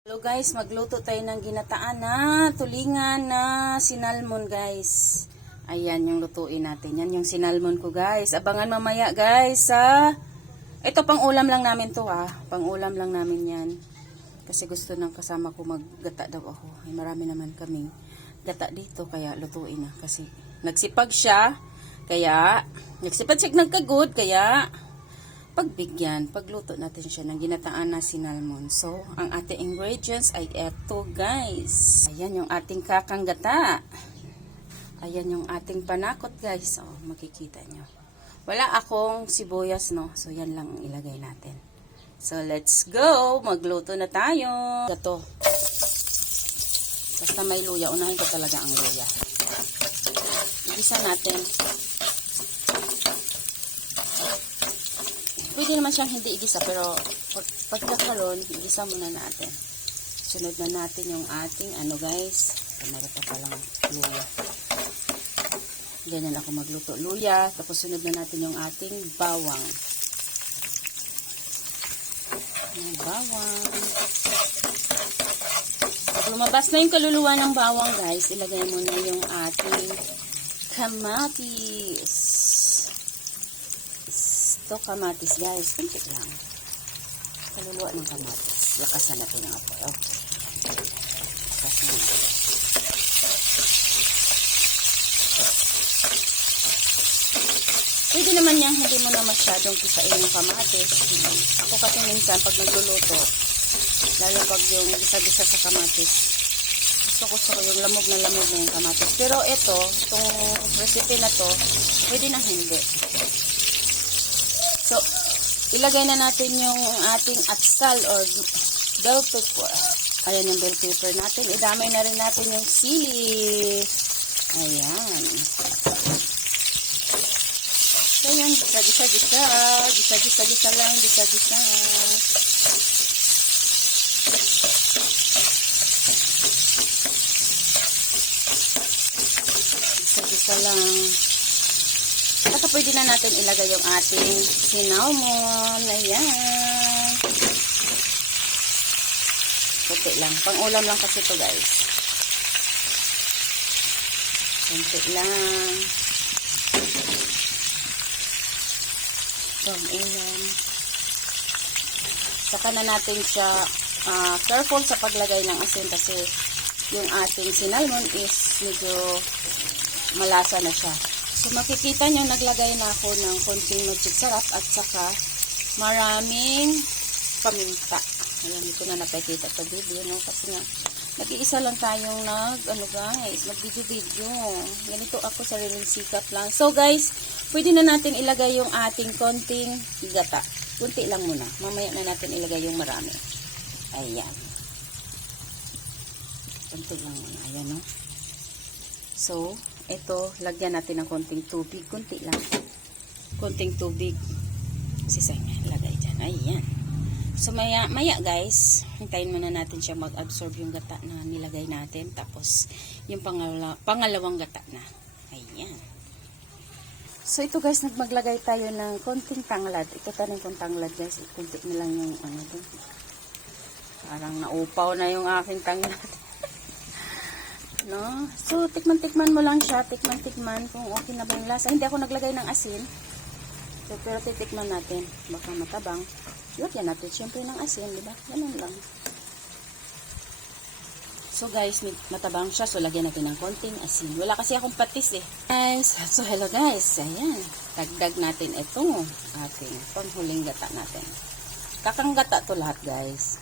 Hello guys, magluto tayo ng ginataan na tulingan na sinalmon guys. Ayan yung lutuin natin. Yan yung sinalmon ko guys. Abangan mamaya guys sa... Ito pang ulam lang namin to Pang ulam lang namin yan. Kasi gusto ng kasama ko maggata daw ako. Ay, marami naman kaming gata dito kaya lutuin na. Kasi nagsipag siya. Kaya nagsipag siya nagkagod. Kaya... pagluto natin siya ng ginataan na sinalmon. So, ang ating ingredients ay eto guys. Ayan yung ating kakanggata. Ayan yung ating panakot guys. Oh, makikita nyo. Wala akong sibuyas, no? So, yan lang ang ilagay natin. So, let's go! Magluto na tayo. Ito. Basta may luya. Unahin ko talaga ang luya. Igisa natin. Pwede naman siyang hindi igisa, pero pagkakaroon, igisa muna natin. Sunod na natin yung ating, guys, meron pa palang luya. Ganyan ako magluto. Luya, tapos sunod na natin yung ating bawang. Bawang. Pag lumabas na yung kaluluwa ng bawang, guys, ilagay mo na yung ating kamatis. Ito, kamatis guys. Kunti lang. Kaluluwa ng kamatis. Lakasan natin yung apoy. Okay. Lakasan natin. Pwede naman yan, hindi mo na masyadong kisain yung kamatis. Ako kasi minsan, pag nagluluto, lalo pag yung gisa-gisa sa kamatis, gusto ko yung lamog na yung kamatis. Pero ito, itong recipe na to, pwede na hindi. So, ilagay na natin yung ating atsal or bell pepper. Ayan yung bell pepper natin. Idamay na rin natin yung sili. Ayan. So, yun. Gisa-gisa. Gisa-gisa lang. Gisa-gisa. Gisa-gisa lang. Saka pwede na natin ilagay yung ating sinalmon. Ayan. Kunti lang. Pang-ulam lang kasi ito guys. Kunti lang. Pang-ulam. Saka na natin siya careful sa paglagay ng asin kasi yung ating sinalmon is medyo malasa na siya. So, makikita nyo, naglagay na ako ng konting magic sarap at saka maraming paminta. Ayan, dito na napakita sa video, no? Kasi nga, nag-iisa lang tayong mag-video-video. Ganito ako, sariling sikap lang. So, guys, pwede na natin ilagay yung ating konting gata. Kunti lang muna. Mamaya na natin ilagay yung marami. Ayan. Kunti lang muna. Ayan, no? So, ito, lagyan natin ng konting tubig. Kunti lang. Konting tubig. Sisay, lagay dyan. Ayan. So, maya guys, hintayin muna natin siya mag-absorb yung gata na nilagay natin. Tapos, yung pangalawang gata na. Ayan. So, ito guys, maglagay tayo ng konting tanglad. Ito tanin kong tanglad guys. Kunti na lang yung doon. Parang naupaw na yung aking tanglad. No? So, tikman-tikman mo lang siya. Tikman-tikman kung okay na ba yung lasa. Hindi ako naglagay ng asin. So, pero titikman natin. Baka matabang. Lagyan natin siyempre ng asin, di ba? Ganun lang. So, guys, matabang siya. So, lagyan natin ng konting asin. Wala kasi akong patis eh. Guys, so hello guys. Ayan. Dagdag natin itong ating panghuling gata natin. Kakanggata to lahat guys.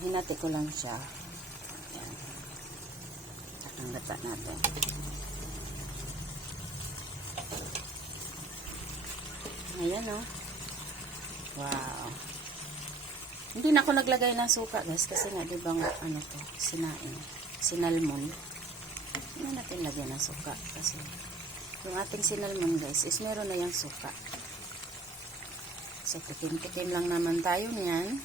Hinati ko lang siya. Ang gata natin. Ayan o. Wow. Hindi na ako naglagay ng suka guys kasi nga diba nga to, sinalmon. Hindi natin lagyan ng suka kasi yung ating sinalmon guys is meron na yung suka. So tikim-tikim lang naman tayo niyan.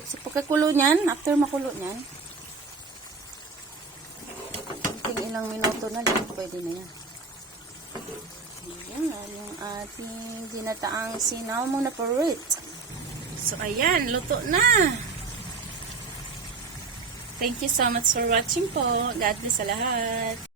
Kasi pagkakulo niyan, after makulo niyan, ilang minuto na lang, pwede na yan. Ayan, yung ating ginataang sinalmon na parit. So, ayan, luto na. Thank you so much for watching po. God bless sa lahat.